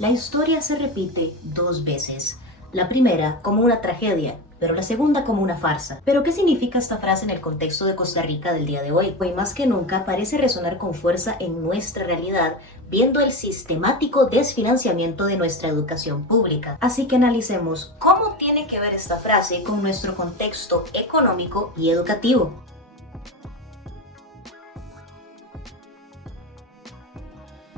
La historia se repite dos veces. La primera como una tragedia, pero la segunda como una farsa. ¿Pero qué significa esta frase en el contexto de Costa Rica del día de hoy? Hoy más que nunca parece resonar con fuerza en nuestra realidad, viendo el sistemático desfinanciamiento de nuestra educación pública. Así que analicemos cómo tiene que ver esta frase con nuestro contexto económico y educativo.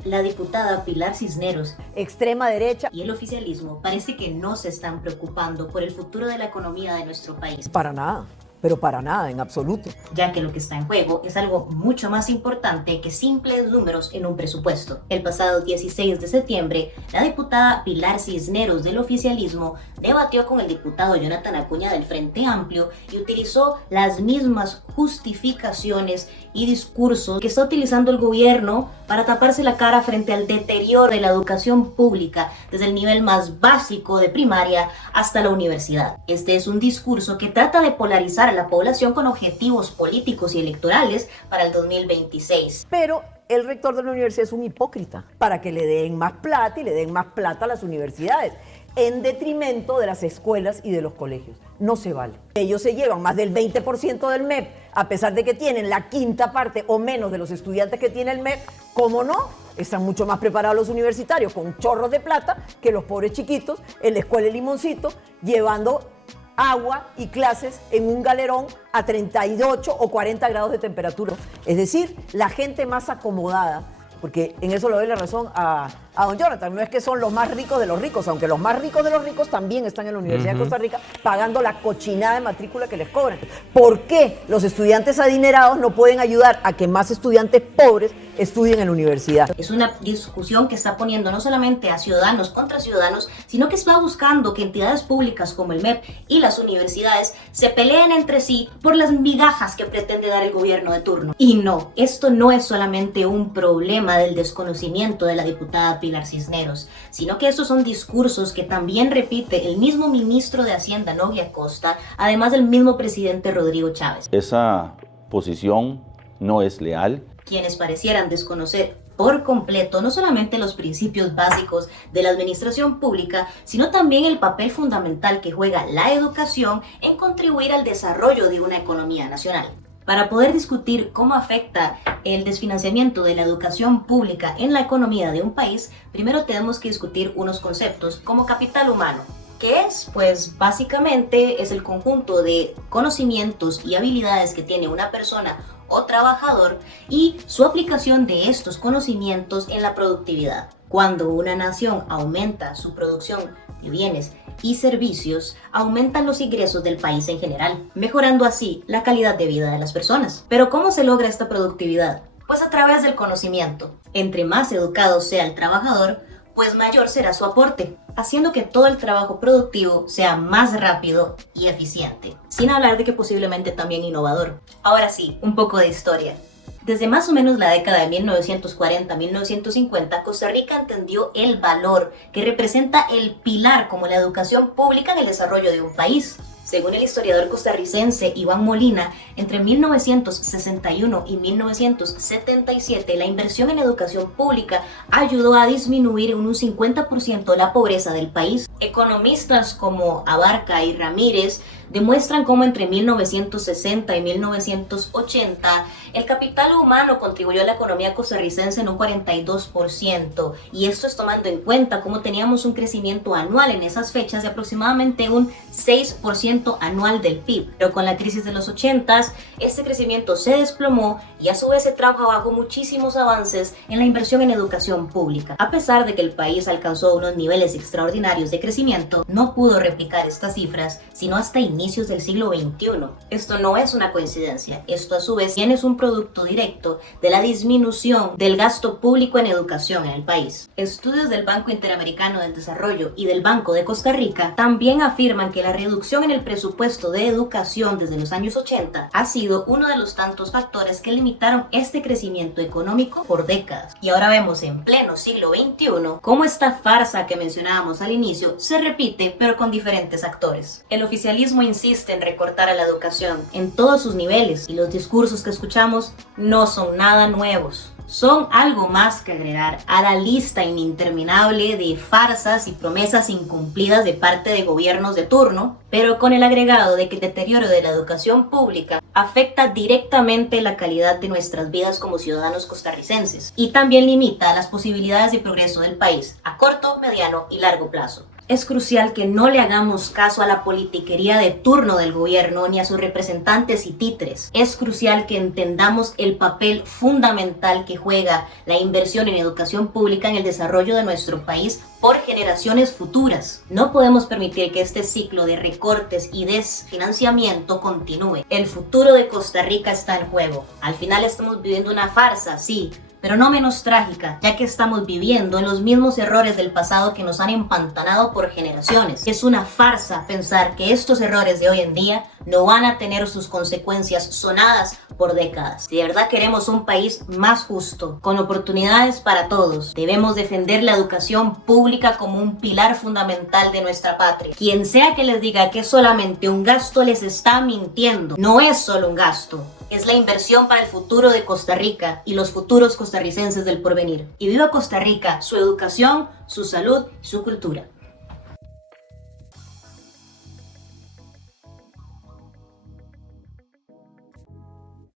La diputada Pilar Cisneros, extrema derecha, y el oficialismo parece que no se están preocupando por el futuro de la economía de nuestro país. para nada, pero para nada, en absoluto. Ya que lo que está en juego es algo mucho más importante que simples números en un presupuesto. El pasado 16 de septiembre, la diputada Pilar Cisneros del oficialismo debatió con el diputado Jonathan Acuña del Frente Amplio y utilizó las mismas justificaciones y discursos que está utilizando el gobierno para taparse la cara frente al deterioro de la educación pública desde el nivel más básico de primaria hasta la universidad. Este es un discurso que trata de polarizar a la población con objetivos políticos y electorales para el 2026. Pero el rector de la universidad es un hipócrita para que le den más plata y le den más plata a las universidades, en detrimento de las escuelas y de los colegios. No se vale. Ellos se llevan más del 20% del MEP, a pesar de que tienen la quinta parte o menos de los estudiantes que tiene el MEP. ¿Cómo no? Están mucho más preparados los universitarios con chorros de plata que los pobres chiquitos en la escuela de Limoncito, llevando agua y clases en un galerón a 38 o 40 grados de temperatura. Es decir, la gente más acomodada, porque en eso le doy la razón a don Jonathan, no es que son los más ricos de los ricos, aunque los más ricos de los ricos también están en la Universidad de Costa Rica pagando la cochinada de matrícula que les cobran. ¿Por qué los estudiantes adinerados no pueden ayudar a que más estudiantes pobres estudien en la universidad? Es una discusión que está poniendo no solamente a ciudadanos contra ciudadanos, sino que está buscando que entidades públicas como el MEP y las universidades se peleen entre sí por las migajas que pretende dar el gobierno de turno. Y no, esto no es solamente un problema del desconocimiento de la diputada Pilar Cisneros, sino que estos son discursos que también repite el mismo ministro de Hacienda, Nogui Acosta, además del mismo presidente Rodrigo Chávez. Esa posición no es leal. Quienes parecieran desconocer por completo no solamente los principios básicos de la administración pública, sino también el papel fundamental que juega la educación en contribuir al desarrollo de una economía nacional. Para poder discutir cómo afecta el desfinanciamiento de la educación pública en la economía de un país, primero tenemos que discutir unos conceptos como capital humano. ¿Qué es? Pues básicamente es el conjunto de conocimientos y habilidades que tiene una persona o trabajador y su aplicación de estos conocimientos en la productividad. Cuando una nación aumenta su producción de bienes y servicios, aumentan los ingresos del país en general, mejorando así la calidad de vida de las personas. Pero ¿cómo se logra esta productividad? Pues a través del conocimiento. Entre más educado sea el trabajador, pues mayor será su aporte, haciendo que todo el trabajo productivo sea más rápido y eficiente, sin hablar de que posiblemente también innovador. Ahora sí, un poco de historia. Desde más o menos la década de 1940-1950, Costa Rica entendió el valor que representa el pilar como la educación pública en el desarrollo de un país. Según el historiador costarricense Iván Molina, entre 1961 y 1977 la inversión en educación pública ayudó a disminuir en un 50% la pobreza del país. Economistas como Abarca y Ramírez demuestran cómo entre 1960 y 1980 el capital humano contribuyó a la economía costarricense en un 42%, y esto es tomando en cuenta cómo teníamos un crecimiento anual en esas fechas de aproximadamente un 6% anual del PIB. Pero con la crisis de los 80s, este crecimiento se desplomó y a su vez se trajo abajo muchísimos avances en la inversión en educación pública. A pesar de que el país alcanzó unos niveles extraordinarios de crecimiento, no pudo replicar estas cifras sino hasta inicios del siglo XXI. Esto no es una coincidencia, esto a su vez bien es un producto directo de la disminución del gasto público en educación en el país. Estudios del Banco Interamericano del Desarrollo y del Banco de Costa Rica también afirman que la reducción en el presupuesto de educación desde los años 80 ha sido uno de los tantos factores que limitaron este crecimiento económico por décadas. Y ahora vemos en pleno siglo XXI cómo esta farsa que mencionábamos al inicio se repite, pero con diferentes actores. El oficialismo insiste en recortar a la educación en todos sus niveles y los discursos que escuchamos no son nada nuevos. son algo más que agregar a la lista interminable de farsas y promesas incumplidas de parte de gobiernos de turno, pero con el agregado de que el deterioro de la educación pública afecta directamente la calidad de nuestras vidas como ciudadanos costarricenses y también limita las posibilidades de progreso del país a corto, mediano y largo plazo. Es crucial que no le hagamos caso a la politiquería de turno del gobierno ni a sus representantes y títeres. Es crucial que entendamos el papel fundamental que juega la inversión en educación pública en el desarrollo de nuestro país por generaciones futuras. No podemos permitir que este ciclo de recortes y desfinanciamiento continúe. El futuro de Costa Rica está en juego. Al final estamos viviendo una farsa, sí, pero no menos trágica, ya que estamos viviendo en los mismos errores del pasado que nos han empantanado por generaciones. Es una farsa pensar que estos errores de hoy en día no van a tener sus consecuencias sonadas por décadas. Si de verdad queremos un país más justo, con oportunidades para todos, debemos defender la educación pública como un pilar fundamental de nuestra patria. Quien sea que les diga que es solamente un gasto les está mintiendo. No es solo un gasto. Es la inversión para el futuro de Costa Rica y los futuros costarricenses del porvenir. Y viva Costa Rica, su educación, su salud y su cultura.